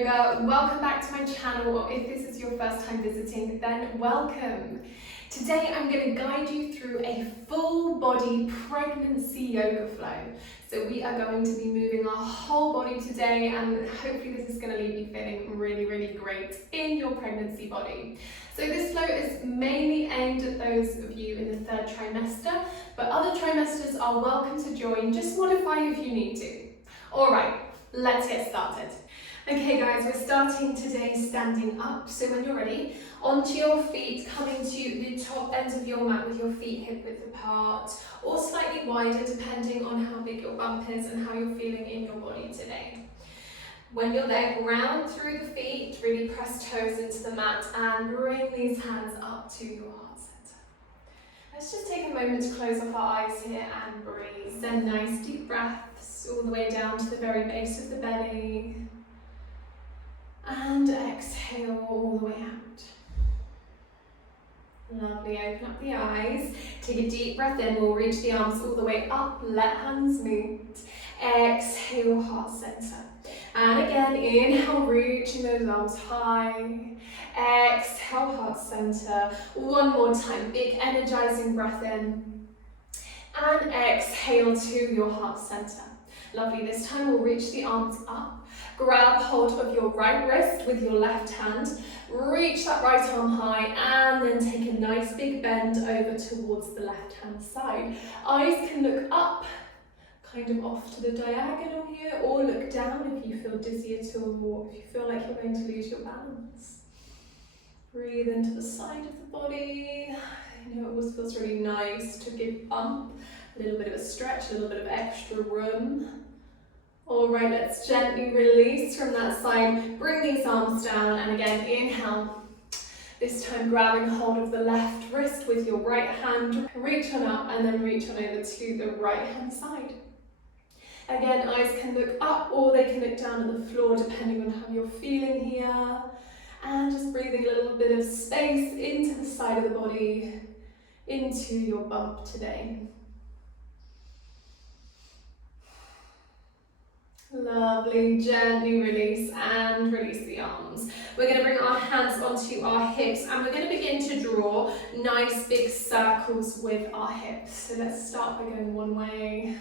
yoga. Welcome back to my channel, or if this is your first time visiting, then welcome. Today I'm going to guide you through a full body pregnancy yoga flow. So we are going to be moving our whole body today, and hopefully this is going to leave you feeling really great in your pregnancy body. So this flow is mainly aimed at those of you in the third trimester, but other trimesters are welcome to join. Just modify if you need to. Alright, let's get started. Okay guys, we're starting today standing up, so when you're ready, onto your feet, coming to the top ends of your mat with your feet hip width apart, or slightly wider depending on how big your bump is and how you're feeling in your body today. When you're there, ground through the feet, really press toes into the mat and bring these hands up to your heart center. Let's just take a moment to close off our eyes here and breathe. Send nice deep breaths all the way down to the very base of the belly. And exhale all the way out. Lovely, open up the eyes. Take a deep breath in, we'll reach the arms all the way up, let hands meet. Exhale, heart center. And again, inhale, reaching those arms high. Exhale, heart center. One more time, big energizing breath in. And exhale to your heart center. Lovely, this time we'll reach the arms up. Grab hold of your right wrist with your left hand, reach that right arm high, and then take a nice big bend over towards the left hand side. Eyes can look up, kind of off to the diagonal here, or look down if you feel dizzy at all, or if you feel like you're going to lose your balance. Breathe into the side of the body. You know, it always feels really nice to give bump, a little bit of a stretch, a little bit of extra room. Alright, let's gently release from that side. Bring these arms down, and again, inhale. This time grabbing hold of the left wrist with your right hand. Reach on up and then reach on over to the right hand side. Again, eyes can look up or they can look down at the floor depending on how you're feeling here. And just breathing a little bit of space into the side of the body, into your bump today. Lovely, gently release and release the arms. We're going to bring our hands onto our hips and we're going to begin to draw nice big circles with our hips. So let's start by going one way.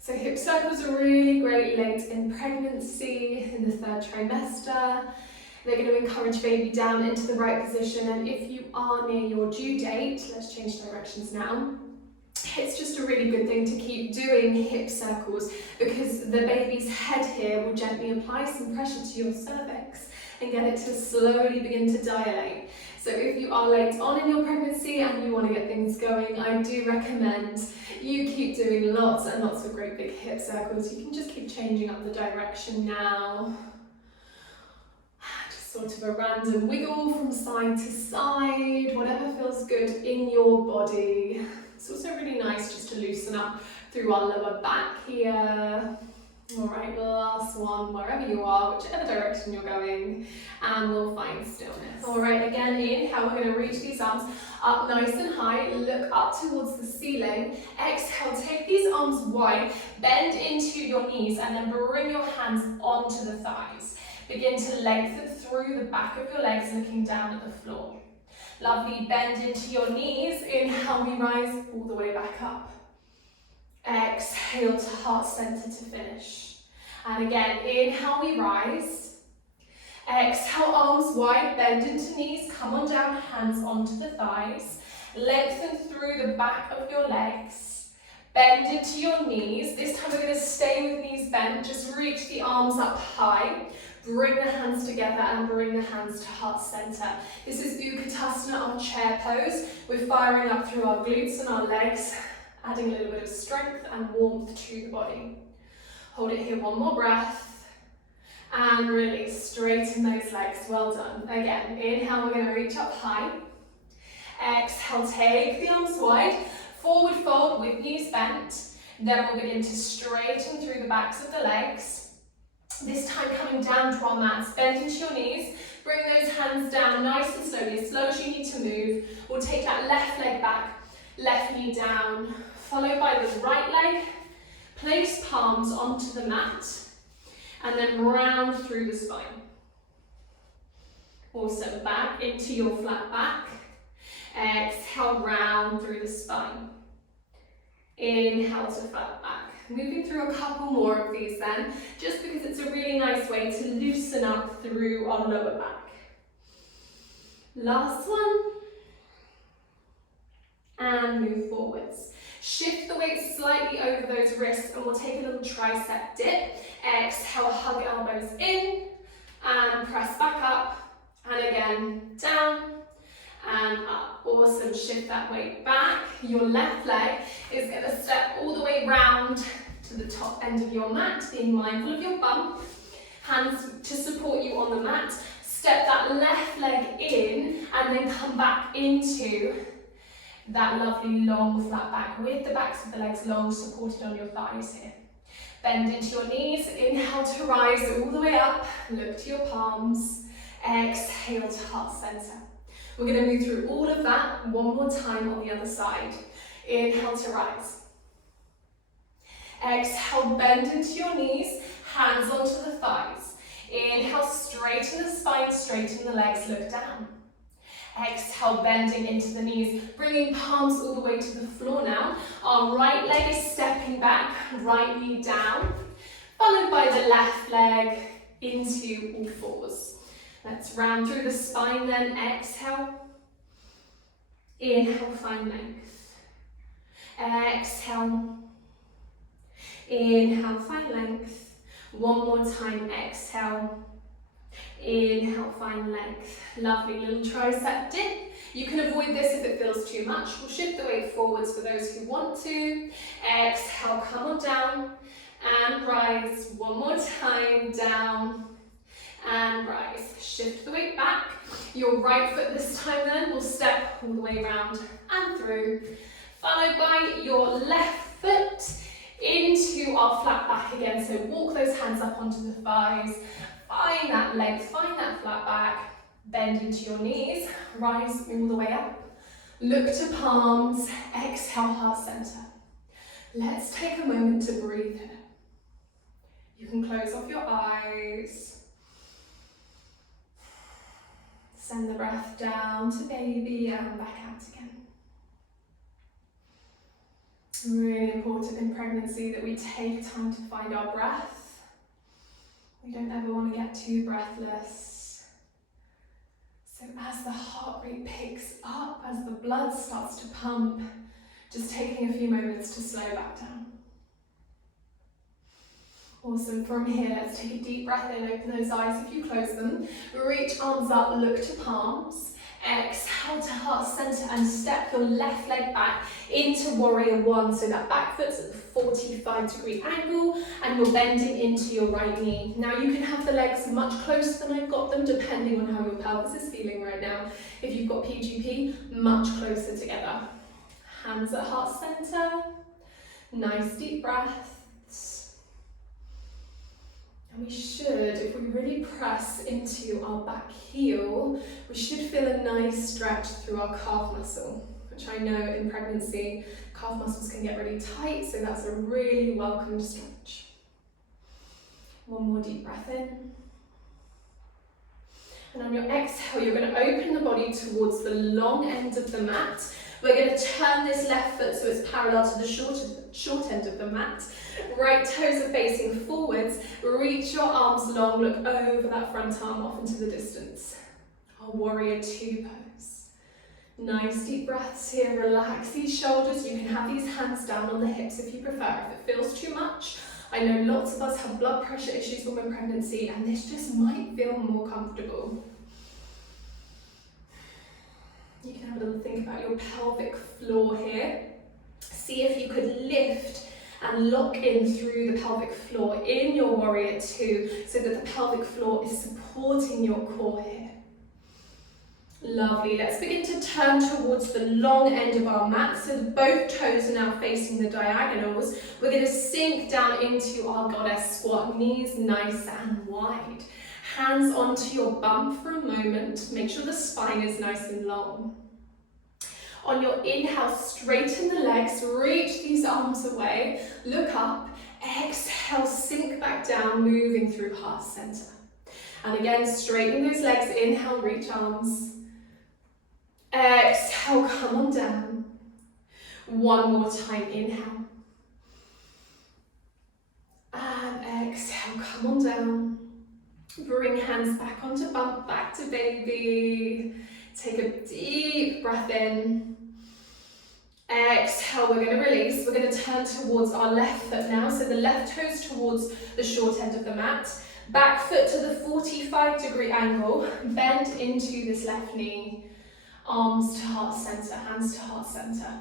So hip circles are really great late in pregnancy, in the third trimester. They're going to encourage baby down into the right position, and if you are near your due date, let's change directions now. It's just a really good thing to keep doing hip circles because the baby's head here will gently apply some pressure to your cervix and get it to slowly begin to dilate. So if you are late on in your pregnancy and you want to get things going, I do recommend you keep doing lots and lots of great big hip circles. You can just keep changing up the direction now. Just sort of a random wiggle from side to side, whatever feels good in your body. It's also really nice just to loosen up through our lower back here. Alright, last one, wherever you are, whichever direction you're going, and we'll find stillness. Alright, again, inhale, we're going to reach these arms up nice and high, look up towards the ceiling. Exhale, take these arms wide, bend into your knees, and then bring your hands onto the thighs. Begin to lengthen through the back of your legs, looking down at the floor. Lovely, bend into your knees. Inhale, we rise all the way back up. Exhale to heart center to finish. And again, inhale, we rise. Exhale, arms wide, bend into knees. Come on down, hands onto the thighs. Lengthen through the back of your legs. Bend into your knees. This time we're going to stay with knees bent. Just reach the arms up high. Bring the hands together and bring the hands to heart center. This is Utkatasana, our chair pose. We're firing up through our glutes and our legs, adding a little bit of strength and warmth to the body. Hold it here, one more breath. And release, straighten those legs, well done. Again, inhale, we're going to reach up high. Exhale, take the arms wide, forward fold with knees bent. Then we'll begin to straighten through the backs of the legs. This time coming down to our mats, bend into your knees, bring those hands down nice and slowly, as slow as you need to move. We'll take that left leg back, left knee down, followed by the right leg. Place palms onto the mat. And then round through the spine. Awesome, back into your flat back. Exhale, round through the spine. Inhale to flat back. Moving through a couple more of these then, just because it's a really nice way to loosen up through our lower back. Last one. And move forwards. Shift the weight slightly over those wrists and we'll take a little tricep dip. Exhale, hug elbows in and press back up. And again, down and up. Awesome, shift that weight back. Your left leg is going to step all the way round to the top end of your mat, being mindful of your bum. Hands to support you on the mat. Step that left leg in and then come back into that lovely long flat back with the backs of the legs long, supported on your thighs here. Bend into your knees, inhale to rise all the way up, look to your palms, exhale to heart center. We're going to move through all of that one more time on the other side. Inhale to rise. Exhale, bend into your knees, hands onto the thighs. Inhale, straighten the spine, straighten the legs, look down. Exhale, bending into the knees, bringing palms all the way to the floor now. Our right leg is stepping back, right knee down, followed by the left leg into all fours. Let's round through the spine then. Exhale. Inhale, find length. Exhale. Inhale, find length. One more time, exhale. Inhale, find length. Lovely little tricep dip. You can avoid this if it feels too much. We'll shift the weight forwards for those who want to. Exhale, come on down and rise. One more time, down and rise. Shift the weight back. Your right foot this time then will step all the way around and through, followed by your left foot into our flat back again. So walk those hands up onto the thighs. Find that length, find that flat back, bend into your knees, rise all the way up, look to palms, exhale, heart center. Let's take a moment to breathe here. You can close off your eyes, send the breath down to baby and back out again. Really important in pregnancy that we take time to find our breath. We don't ever want to get too breathless. So as the heart rate picks up, as the blood starts to pump, just taking a few moments to slow back down. Awesome. From here, let's take a deep breath in, open those eyes if you close them. Reach arms up, look to palms. Exhale to heart center and step your left leg back into warrior one. So that back foot's at the 45-degree angle and you're bending into your right knee. Now you can have the legs much closer than I've got them, depending on how your pelvis is feeling right now. If you've got PGP, much closer together. Hands at heart center. Nice deep breaths. And we should, if we really press into our back heel, we should feel a nice stretch through our calf muscle, which I know in pregnancy, calf muscles can get really tight, so that's a really welcome stretch. One more deep breath in. And on your exhale, you're going to open the body towards the long end of the mat. We're going to turn this left foot so it's parallel to the short end of the mat. Right toes are facing forwards. Reach your arms long, look over that front arm off into the distance. Our warrior two pose. Nice deep breaths here. Relax these shoulders. You can have these hands down on the hips if you prefer. If it feels too much, I know lots of us have blood pressure issues when we're in pregnancy, and this just might feel more comfortable. You can have a little think about your pelvic floor here. See if you could lift and lock in through the pelvic floor in your warrior two, so that the pelvic floor is supporting your core here. Lovely. Let's begin to turn towards the long end of our mat, so both toes are now facing the diagonals. We're going to sink down into our goddess squat, knees nice and wide. Hands onto your bum for a moment. Make sure the spine is nice and long. On your inhale, straighten the legs, reach these arms away, look up, exhale. exhale, sink back down, moving through heart center. And again, straighten those legs, inhale, reach arms. Exhale, come on down. One more time, inhale. And exhale, come on down. Bring hands back onto bump, back to baby. Take a deep breath in. Exhale, we're going to release. We're going to turn towards our left foot now. So the left toes towards the short end of the mat. Back foot to the 45-degree angle. Bend into this left knee. Arms to heart center, hands to heart center.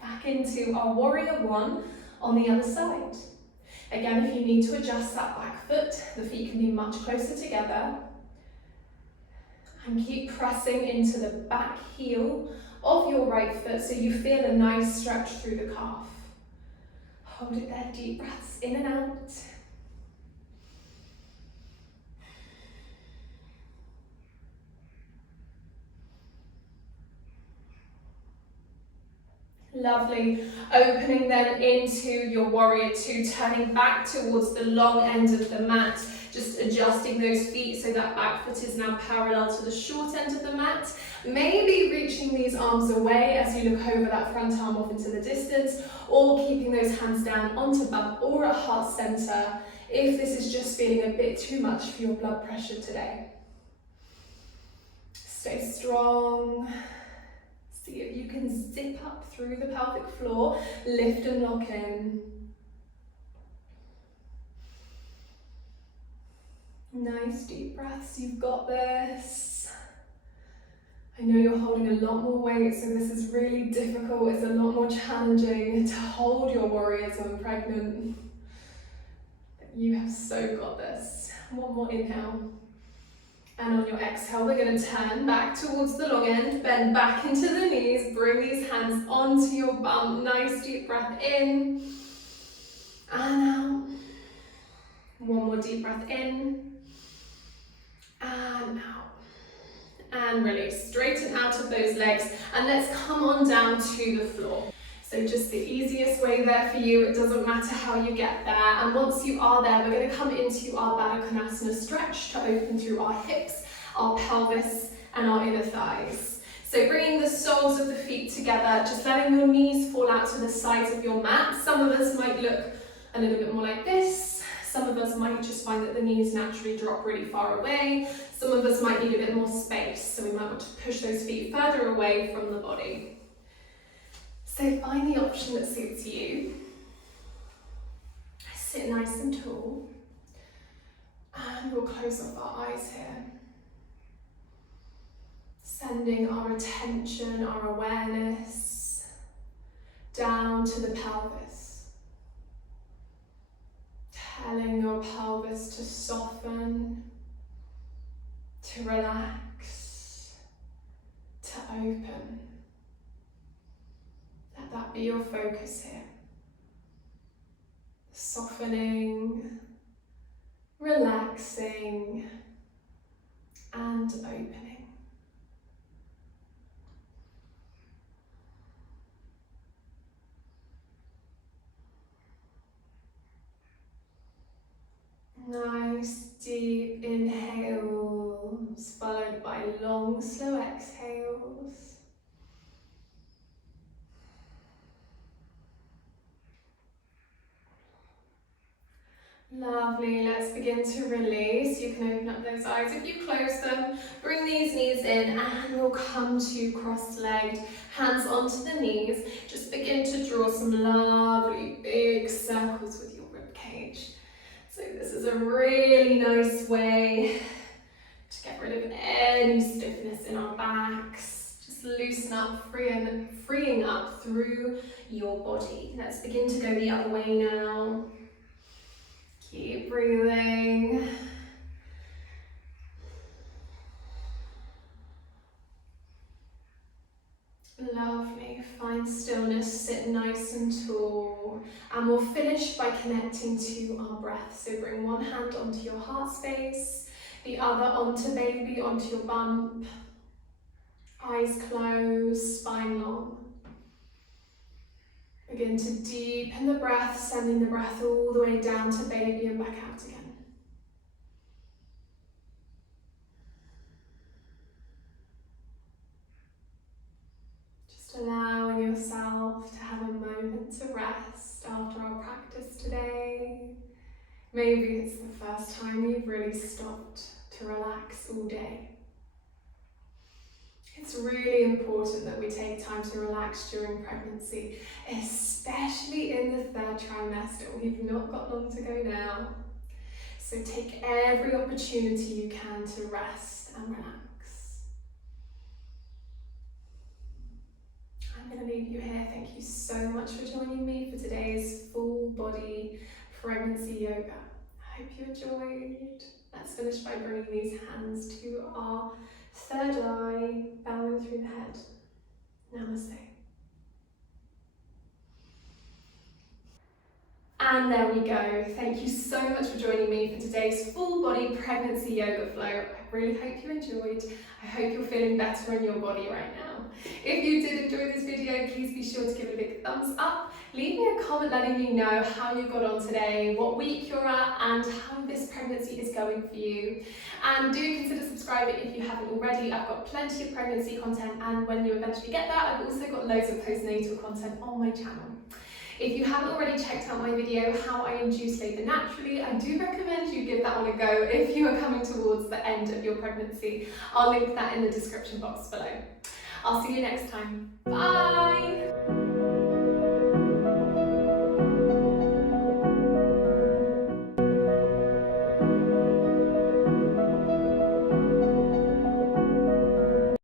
Back into our warrior one on the other side. Again, if you need to adjust that back foot, the feet can be much closer together. And keep pressing into the back heel of your right foot so you feel a nice stretch through the calf. Hold it there, deep breaths in and out. Lovely. Opening then into your warrior two, turning back towards the long end of the mat, just adjusting those feet so that back foot is now parallel to the short end of the mat. Maybe reaching these arms away as you look over that front arm off into the distance, or keeping those hands down onto bump or at heart center if this is just feeling a bit too much for your blood pressure today. Stay strong. See if you can zip up through the pelvic floor, lift and lock in. Nice deep breaths, you've got this. I know you're holding a lot more weight, so this is really difficult. It's a lot more challenging to hold your warriors when pregnant. But you have so got this. One more inhale. And on your exhale, we're going to turn back towards the long end, bend back into the knees, bring these hands onto your bum. Nice deep breath in and out. One more deep breath in and out. And release. Straighten out of those legs and let's come on down to the floor. So just the easiest way there for you, it doesn't matter how you get there. And once you are there, we're going to come into our Baddha Konasana stretch to open through our hips, our pelvis, and our inner thighs. So bringing the soles of the feet together, just letting your knees fall out to the sides of your mat. Some of us might look a little bit more like this. Some of us might just find that the knees naturally drop really far away. Some of us might need a bit more space, so we might want to push those feet further away from the body. So find the option that suits you. Sit nice and tall. And we'll close off our eyes here. Sending our attention, our awareness down to the pelvis. Telling your pelvis to soften, to relax, to open. Let that be your focus here. Softening, relaxing, and opening. Nice deep inhales, followed by long, slow exhales. Lovely, let's begin to release. You can open up those eyes if you close them. Bring these knees in and we'll come to cross-legged, hands onto the knees. Just begin to draw some lovely big circles with your rib cage. So this is a really nice way to get rid of any stiffness in our backs. Just loosen up, freeing up through your body. Let's begin to go the other way now. Keep breathing. Lovely. Find stillness, sit nice and tall. And we'll finish by connecting to our breath. So bring one hand onto your heart space, the other onto baby, onto your bump. Eyes closed, spine long. Begin to deepen the breath, sending the breath all the way down to baby and back out again. Just allowing yourself to have a moment to rest after our practice today. Maybe it's the first time you've really stopped to relax all day. It's really important that we take time to relax during pregnancy, especially in the 3rd trimester. We've not got long to go now. So take every opportunity you can to rest and relax. I'm going to leave you here. Thank you so much for joining me for today's full body pregnancy yoga. I hope you enjoyed. Let's finish by bringing these hands to our 3rd eye, bowing through the head. Namaste. And there we go. Thank you so much for joining me for today's full body pregnancy yoga flow. I really hope you enjoyed. I hope you're feeling better in your body right now. If you did enjoy this video, please be sure to give it a big thumbs up. Leave me a comment letting me know how you got on today, what week you're at, and how this pregnancy is going for you. And do consider subscribing if you haven't already. I've got plenty of pregnancy content, and when you eventually get that, I've also got loads of postnatal content on my channel. If you haven't already checked out my video, How I Induce Labour Naturally, I do recommend you give that one a go if you are coming towards the end of your pregnancy. I'll link that in the description box below. I'll see you next time. Bye!